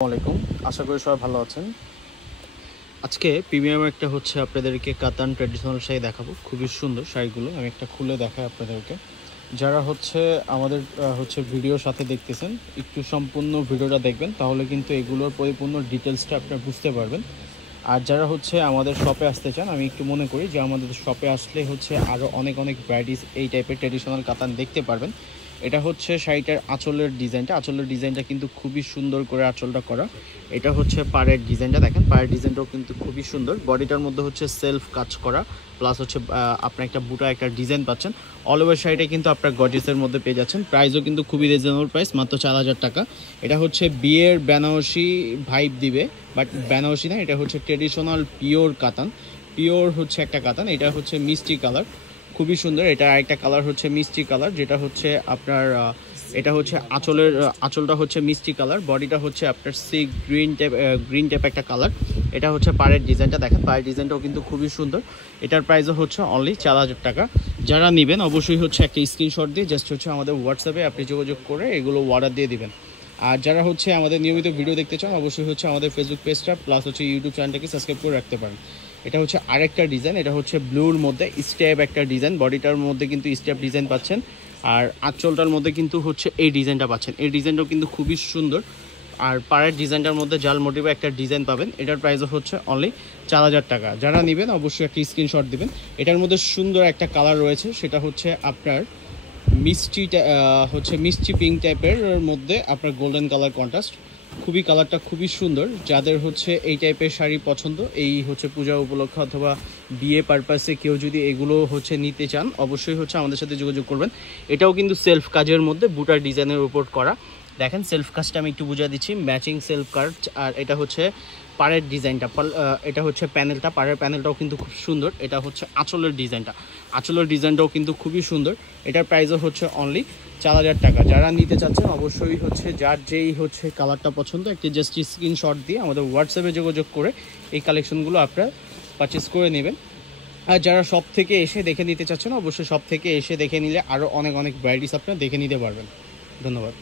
আসসালামাইকুম, আশা করি সবাই ভালো আছেন। আজকে প্রিমিয়াম একটা হচ্ছে আপনাদেরকে কাতান ট্র্যাডিশনাল শাড়ি দেখাবো। খুবই সুন্দর শাড়িগুলো আমি একটা খুলে দেখাই আপনাদেরকে। যারা হচ্ছে আমাদের ভিডিওর সাথে দেখতেছেন, একটু সম্পূর্ণ ভিডিওটা দেখবেন, তাহলে কিন্তু এগুলোর পরিপূর্ণ ডিটেলসটা আপনারা বুঝতে পারবেন। আর যারা হচ্ছে আমাদের শপে আসতে চান, আমি একটু মনে করি যে আমাদের শপে আসলে হচ্ছে আরও অনেক ভ্যারাইটিস এই টাইপের ট্র্যাডিশনাল কাতান দেখতে পারবেন। এটা হচ্ছে শাড়িটার আঁচলের ডিজাইনটা কিন্তু খুবই সুন্দর করে আঁচলটা করা। এটা হচ্ছে পাড়ের ডিজাইনটা, দেখেন পাড়ের ডিজাইনটাও কিন্তু খুবই সুন্দর। বডিটার মধ্যে হচ্ছে সেলফ কাজ করা, প্লাস হচ্ছে আপনার একটা বুটা একটা ডিজাইন পাচ্ছেন। অল ওভার শাড়িটা কিন্তু আপনার গর্জিয়াসের মধ্যে পেয়ে যাচ্ছেন। প্রাইসও কিন্তু খুবই রিজনেবল প্রাইস, মাত্র 4000 টাকা। এটা হচ্ছে বিয়ের বেনারসি ভাইব দিবে, বাট বেনারসি না, এটা হচ্ছে ট্রেডিশনাল পিওর কাতান। পিওর হচ্ছে একটা কাতান। এটা হচ্ছে মিষ্টি কালার, খুবই সুন্দর। এটা আরেকটা কালার হচ্ছে মিষ্টি কালার, যেটা হচ্ছে আপনার এটা হচ্ছে আঁচলটা হচ্ছে মিষ্টি কালার, বডিটা হচ্ছে আপনার সি গ্রিন টাইপ একটা কালার। এটা হচ্ছে পাড়ের ডিজাইনটা, দেখেন পাড়ের ডিজাইনটাও কিন্তু খুবই সুন্দর। এটার প্রাইসও হচ্ছে অনলি 4000 টাকা। যারা নেবেন অবশ্যই হচ্ছে একটা স্ক্রিনশট দিয়ে জাস্ট হচ্ছে আমাদের হোয়াটসঅ্যাপে আপনি যোগাযোগ করে এগুলো অর্ডার দিয়ে দিবেন। আর যারা হচ্ছে আমাদের নিয়মিত ভিডিও দেখতে চান, অবশ্যই হচ্ছে আমাদের ফেসবুক পেজটা প্লাস হচ্ছে ইউটিউব চ্যানেলটাকে সাবস্ক্রাইব করে রাখতে পারেন। এটা হচ্ছে আরেকটা ডিজাইন, এটা হচ্ছে ব্লুর মধ্যে স্টেপ একটা ডিজাইন। বডিটার মধ্যে কিন্তু স্টেপ ডিজাইন পাচ্ছেন, আর আঁচলটার মধ্যে কিন্তু হচ্ছে এই ডিজাইনটা পাচ্ছেন। এই ডিজাইনটাও কিন্তু খুবই সুন্দর। আর পাড়ের ডিজাইনটার মধ্যে জাল মোটিভে একটা ডিজাইন পাবেন। এটার প্রাইসও হচ্ছে অনলি 4000 টাকা। যারা নেবেন অবশ্যই একটা স্ক্রিনশট দিবেন। এটার মধ্যে সুন্দর একটা কালার রয়েছে, সেটা হচ্ছে আপনার মিষ্টি পিঙ্ক টাইপের মধ্যে আপনার গোল্ডেন কালার কন্ট্রাস্ট। খুবই কালারটা খুবই সুন্দর। যাদের হচ্ছে এই টাইপের শাড়ি পছন্দ, এই হচ্ছে পূজা উপলক্ষে অথবা বিয়ে পারপাসে কেউ যদি এগুলো হচ্ছে নিতে চান, অবশ্যই হচ্ছে আমাদের সাথে যোগাযোগ করবেন। এটাও কিন্তু সেলফ কাজের মধ্যে বুটার ডিজাইনের উপর করা। দেখেন সেলফ কাজটা আমি একটু বুঝিয়ে দিচ্ছি, ম্যাচিং সেলফ কাজ। আর এটা হচ্ছে পাড়ের ডিজাইনটা, এটা হচ্ছে প্যানেলটা, পাড়ের প্যানেলটাও কিন্তু খুব সুন্দর। এটা হচ্ছে আঁচলের ডিজাইনটাও কিন্তু খুবই সুন্দর। এটার প্রাইসও হচ্ছে অনলি 4000 টাকা। যারা নিতে চাচ্ছেন অবশ্যই হচ্ছে যার যেই হচ্ছে কালারটা পছন্দ, একটি জাস্ট স্ক্রিনশট দিয়ে আমাদের হোয়াটসঅ্যাপে যোগাযোগ করে এই কালেকশনগুলো আপনারা পারচেস করে নেবেন। আর যারা শপ থেকে এসে দেখে নিতে চাচ্ছেন, অবশ্যই শপ থেকে এসে দেখে নিলে আরও অনেক ভ্যারাইটিস আপনারা দেখে নিতে পারবেন। ধন্যবাদ।